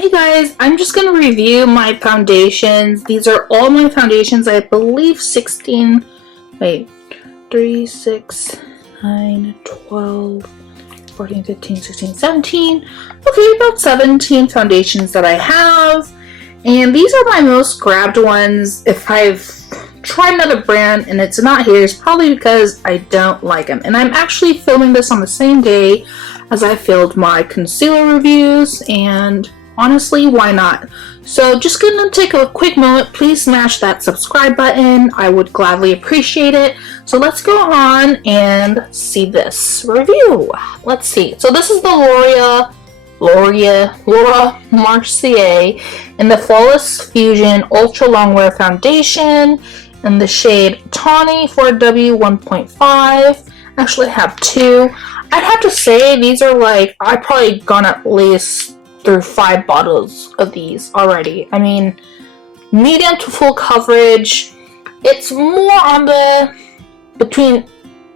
Hey guys, I'm just going to review my foundations. These are all my foundations. I believe 16, 3, 6, 9, 12, 14, 15, 16, 17. Okay, about 17 foundations that I have. And these are my most grabbed ones. If I've tried another brand and it's not here, it's probably because I don't like them. And I'm actually filming this on the same day as I filmed my concealer reviews, and honestly, why not? So just gonna take a quick moment. Please smash that subscribe button. I would gladly appreciate it. So let's go on and see this review. Let's see. So this is the Laura Mercier in the Flawless Fusion Ultra Longwear Foundation in the shade Tawny 4W 1.5. Actually, I have two. I'd have to say these are like, I've probably gone at least through 5 bottles of these already. I mean, medium to full coverage. It's more on the between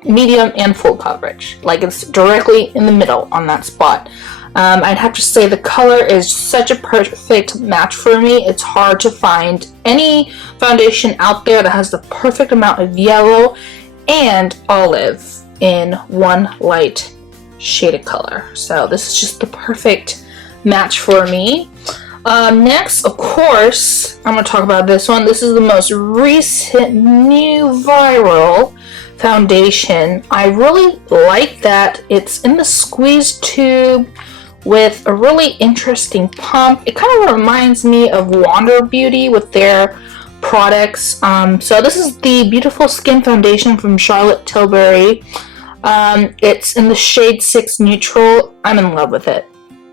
medium and full coverage. Like, it's directly in the middle on that spot. I'd have to say the color is such a perfect match for me. It's hard to find any foundation out there that has the perfect amount of yellow and olive in one light shaded color. So this is just the perfect match for me. Next, of course, I'm going to talk about this one. This is the most recent new viral foundation. I really like that it's in the squeeze tube with a really interesting pump. It kind of reminds me of Wander Beauty with their products. So this is the Beautiful Skin Foundation from Charlotte Tilbury. It's in the shade 6 Neutral. I'm in love with it.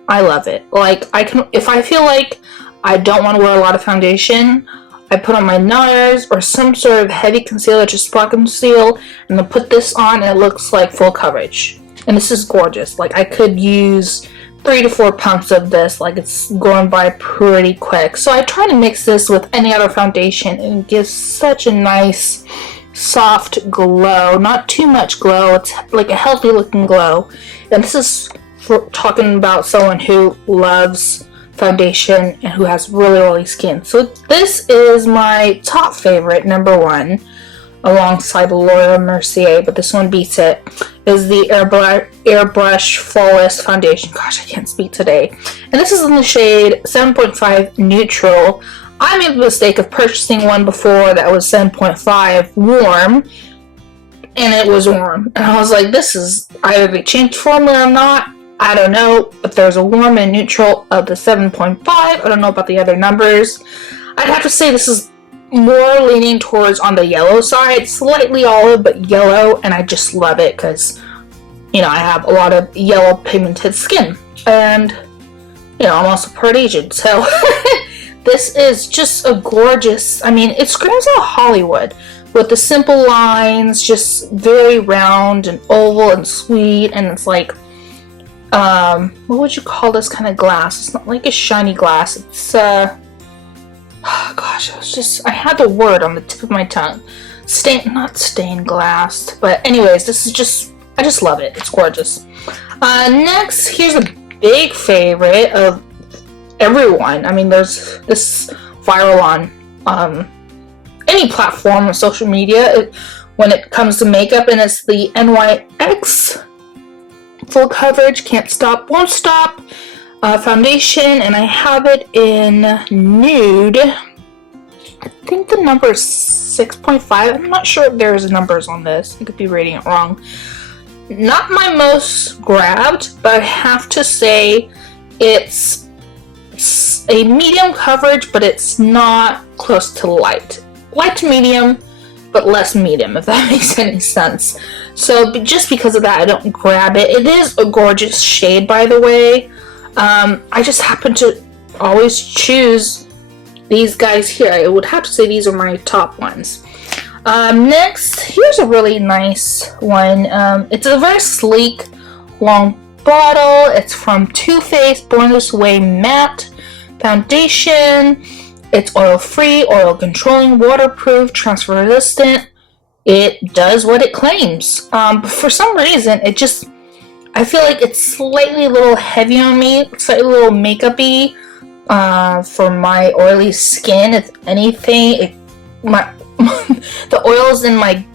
I love it. Like, if I feel like I don't want to wear a lot of foundation, I put on my NARS or some sort of heavy concealer to spot conceal, and then put this on and it looks like full coverage. And this is gorgeous. Like, I could use 3 to 4 pumps of this. Like, it's going by pretty quick. So I try to mix this with any other foundation, and it gives such a nice soft glow. Not too much glow. It's like a healthy looking glow. And this is for talking about someone who loves foundation and who has really oily skin. So this is my top favorite, number one, alongside the Laura Mercier, but this one beats it, is the Airbrush Flawless Foundation. Gosh, I can't speak today. And this is in the shade 7.5 Neutral. I made the mistake of purchasing one before that was 7.5 Warm, and it was warm. And I was like, this is either they changed formula or not. I don't know, but there's a warm and neutral of the 7.5. I don't know about the other numbers. I'd have to say this is more leaning towards on the yellow side, slightly olive, but yellow, and I just love it because, you know, I have a lot of yellow pigmented skin, and, you know, I'm also part Asian, so this is just a gorgeous, I mean, it screams out Hollywood with the simple lines, just very round and oval and sweet, and it's like, what would you call this kind of glass? It's not like a shiny glass. It's, oh gosh, I had the word on the tip of my tongue. Not stained glass, but anyways, this is just, I just love it. It's gorgeous. Next, here's a big favorite of everyone. I mean, there's this viral on, any platform on social media when it comes to makeup, and it's the NYX Full Coverage Can't Stop Won't Stop foundation, and I have it in nude. I think the number is 6.5. I'm not sure if there's numbers on this. I could be reading it wrong. Not my most grabbed, but I have to say it's a medium coverage, but it's not close to light. Light to medium, but less medium, if that makes any sense. So just because of that, I don't grab it. It is a gorgeous shade, by the way. I just happen to always choose these guys here. I would have to say these are my top ones. Next, here's a really nice one. It's a very sleek, long bottle. It's from Too Faced Born This Way Matte Foundation. It's oil-free, oil-controlling, waterproof, transfer-resistant. It does what it claims. But for some reason, I feel like it's slightly a little heavy on me, slightly a little makeup-y. for my oily skin. If anything, the oils in my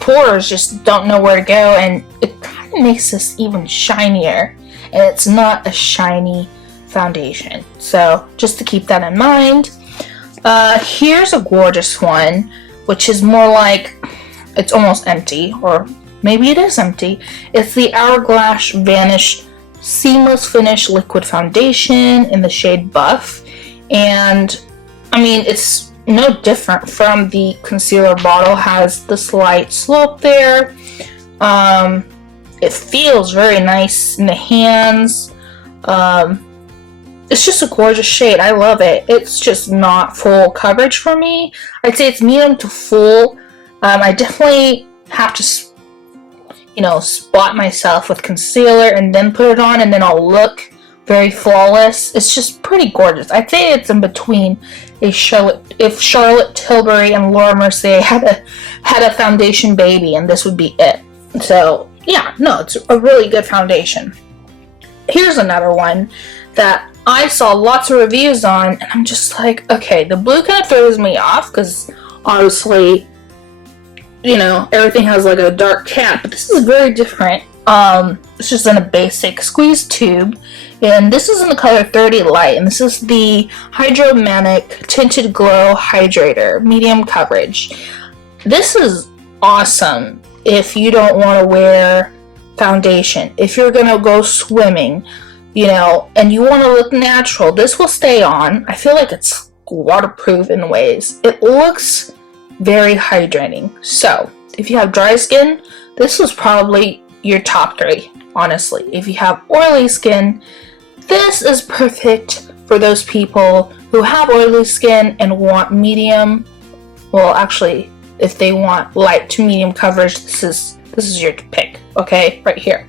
pores just don't know where to go, and it kind of makes this even shinier, and it's not a shiny foundation, so just to keep that in mind. Here's a gorgeous one, which is more like it's almost empty, or maybe it is empty. It's the Hourglass Vanish Seamless Finish Liquid Foundation in the shade Buff, and I mean, it's no different from the concealer bottle. Has this light slope there. It feels very nice in the hands. It's just a gorgeous shade. I love it. It's just not full coverage for me. I'd say it's medium to full. I definitely have to, spot myself with concealer and then put it on, and then I'll look very flawless. It's just pretty gorgeous. I'd say it's in between if Charlotte Tilbury and Laura Mercier had a foundation baby, and this would be it. So yeah, no, it's a really good foundation. Here's another one that I saw lots of reviews on, and I'm just like, okay, the blue kind of throws me off because obviously, everything has like a dark cap, but this is very different. It's just in a basic squeeze tube, and this is in the color 30 Light, and this is the Hydromanic Tinted Glow Hydrator, medium coverage. This is awesome if you don't want to wear foundation. If you're gonna go swimming, and you want to look natural, this will stay on. I feel like it's waterproof in ways. It looks very hydrating. So if you have dry skin, this was probably your top 3, honestly. If you have oily skin, this is perfect for those people who have oily skin and want medium. Well, actually, if they want light to medium coverage, this is your pick. Okay, right here.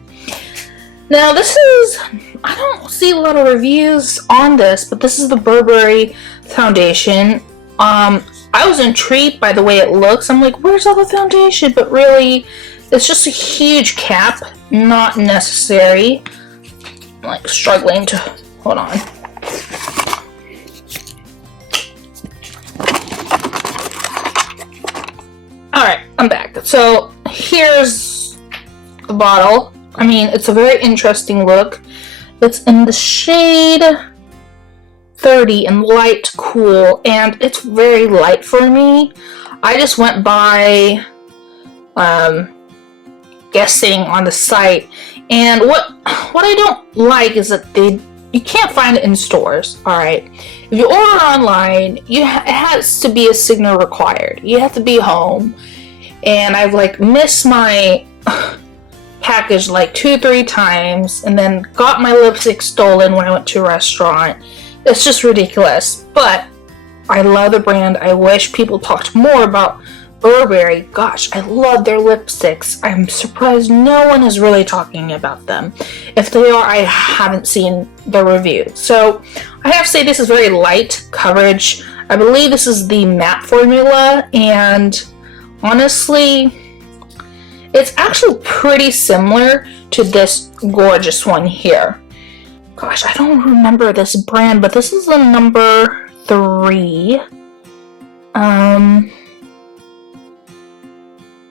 Now this is, I don't see a lot of reviews on this, but this is the Burberry foundation. I was intrigued by the way it looks. I'm like, where's all the foundation? But really, it's just a huge cap, not necessary. I'm like struggling to, hold on. Alright, I'm back. So here's the bottle. I mean, it's a very interesting look. It's in the shade 30 in Light Cool, and it's very light for me. I just went by guessing on the site, and what I don't like is that you can't find it in stores. All right, if you order online, it has to be a signal required. You have to be home, and I've like missed my package like 2-3 times, and then got my lipstick stolen when I went to a restaurant. It's just ridiculous, but I love the brand. I wish people talked more about Burberry. Gosh, I love their lipsticks. I'm surprised no one is really talking about them. If they are, I haven't seen the review. So I have to say this is very light coverage. I believe this is the matte formula, and honestly, it's actually pretty similar to this gorgeous one here. Gosh, I don't remember this brand, but this is the number 3.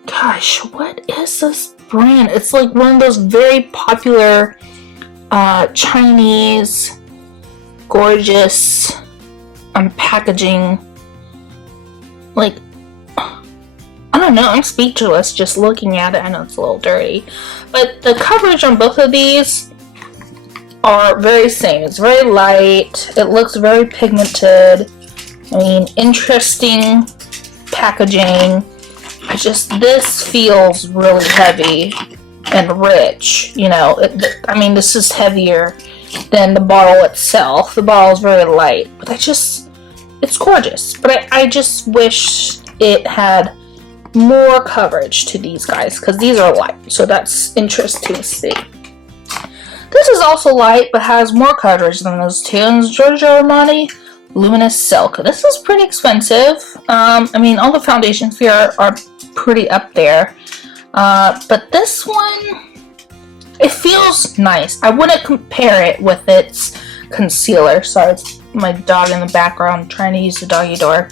Gosh, what is this brand? It's like one of those very popular Chinese gorgeous packaging. Like, I don't know, I'm speechless just looking at it. I know it's a little dirty, but the coverage on both of these are very same. It's very light. It looks very pigmented. I mean, interesting packaging. This feels really heavy and rich. I mean, this is heavier than the bottle itself. The bottle is very light, but it's gorgeous. But I just wish it had more coverage to these guys, because these are light, so that's interesting to see. This is also light, but has more coverage than those two, and it's Giorgio Armani Luminous Silk. This is pretty expensive. I mean, all the foundations here are pretty up there, but this one, it feels nice. I wouldn't compare it with its concealer. Sorry, it's my dog in the background trying to use the doggy door.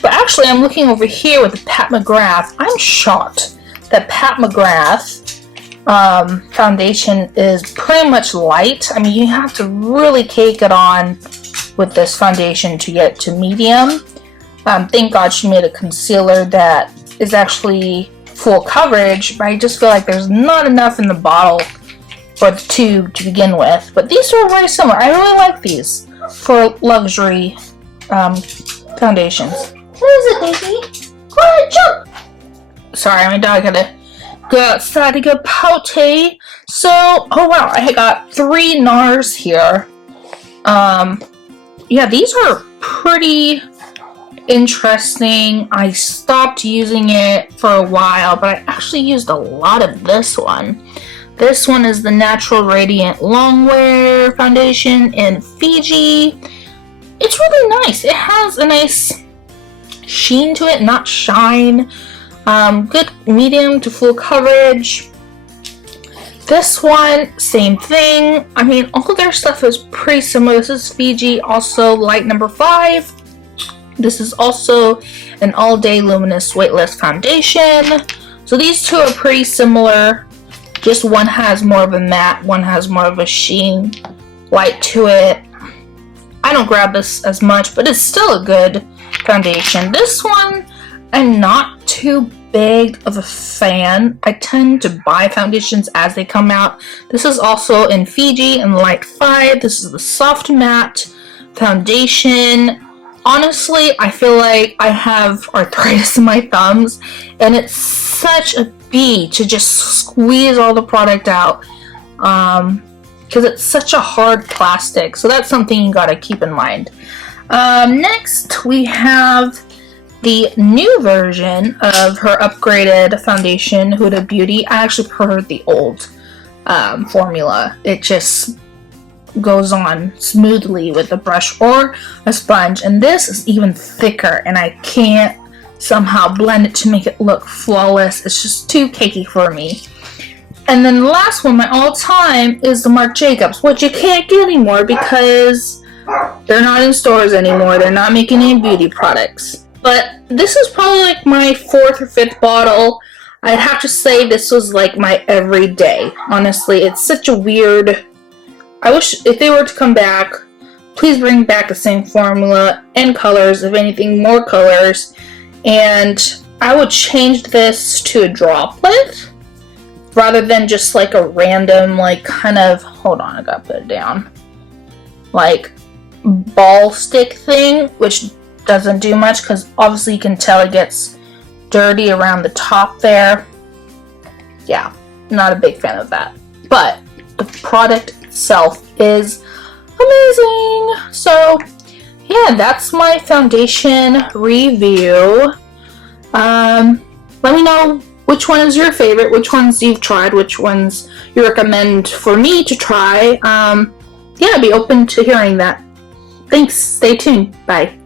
But actually, I'm looking over here with the Pat McGrath. I'm shocked that Pat McGrath foundation is pretty much light. I mean, you have to really cake it on with this foundation to get it to medium. Thank God she made a concealer that is actually full coverage, but I just feel like there's not enough in the bottle or the tube to begin with. But these are very similar. I really like these for luxury foundations. What is it, Daisy? Go ahead, jump! Sorry, my dog had to go outside to go potty. So, oh wow, I got 3 NARS here. Yeah, these are pretty interesting. I stopped using it for a while, but I actually used a lot of this one. This one is the Natural Radiant Longwear Foundation in Fiji. It's really nice. It has a nice sheen to it, not shine. Good medium to full coverage. This one, same thing. I mean, all of their stuff is pretty similar. This is Fiji, also light number 5. This is also an all-day luminous weightless foundation. So these two are pretty similar. Just one has more of a matte, one has more of a sheen light to it. I don't grab this as much, but it's still a good foundation. This one, I'm not too big of a fan. I tend to buy foundations as they come out. This is also in Fiji in light 5. This is the soft matte foundation. Honestly, I feel like I have arthritis in my thumbs, and it's such a bee to just squeeze all the product out because it's such a hard plastic. So that's something you gotta keep in mind. Next, we have the new version of her upgraded foundation, Huda Beauty. I actually prefer the old formula. It just goes on smoothly with a brush or a sponge, and this is even thicker, and I can't somehow blend it to make it look flawless. It's just too cakey for me. And then the last one, my all-time, is the Marc Jacobs, which you can't get anymore because they're not in stores anymore. They're not making any beauty products. But this is probably like my 4th or 5th bottle. I'd have to say this was like my everyday. Honestly, it's such a weird... I wish if they were to come back, please bring back the same formula and colors, if anything, more colors. And I would change this to a droplet rather than just like a random, like kind of, hold on, I gotta put it down, like ball stick thing, which doesn't do much because obviously you can tell it gets dirty around the top there. Yeah, not a big fan of that. But the product itself is amazing. So yeah, that's my foundation review. Let me know which one is your favorite, which ones you've tried, which ones you recommend for me to try. Yeah, I'd be open to hearing that. Thanks. Stay tuned. Bye.